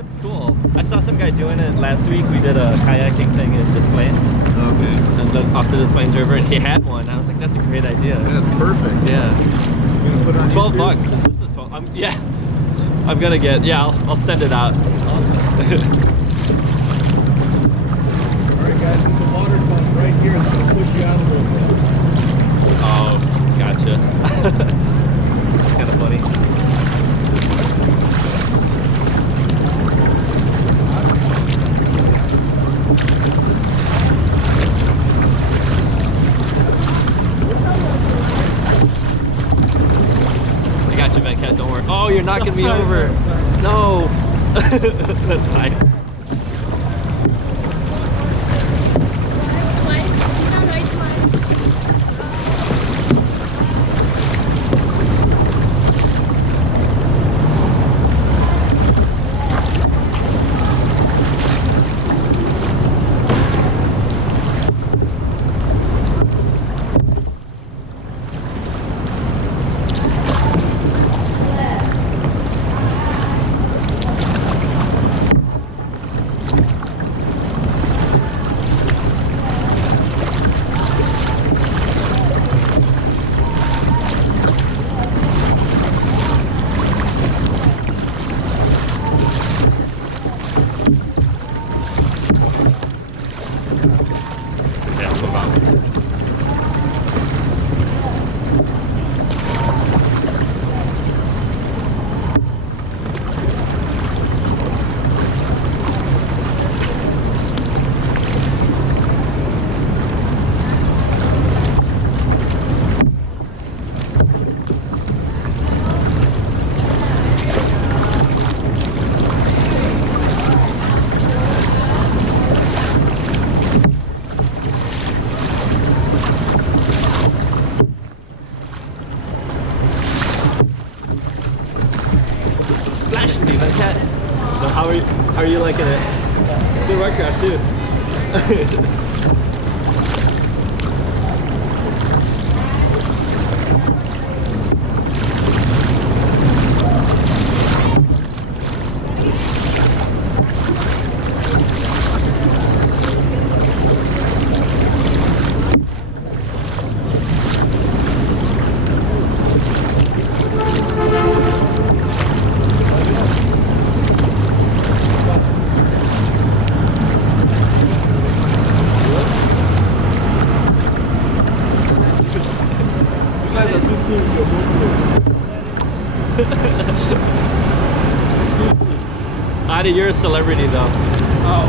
flip's cool. I saw some guy doing it last week. We did a kayaking thing in Des Plaines. Okay. And then off the Des Plaines River, and he had one. I was like, that's a great idea. Yeah, that's perfect. Yeah. You gonna put it on 12 YouTube? bucks. This is 12. Yeah. I'm gonna get, yeah, I'll send it out. Awesome. Alright guys, there's a water pump right here. It's gonna push you out a little bit. Oh, gotcha. That's kind of funny. I got you, Venkat, don't worry. Oh, you're knocking me over. No. That's fine. Splashing me, Venkat. So how are you liking it? Good Warcraft too. Adi, you're a celebrity though. Oh.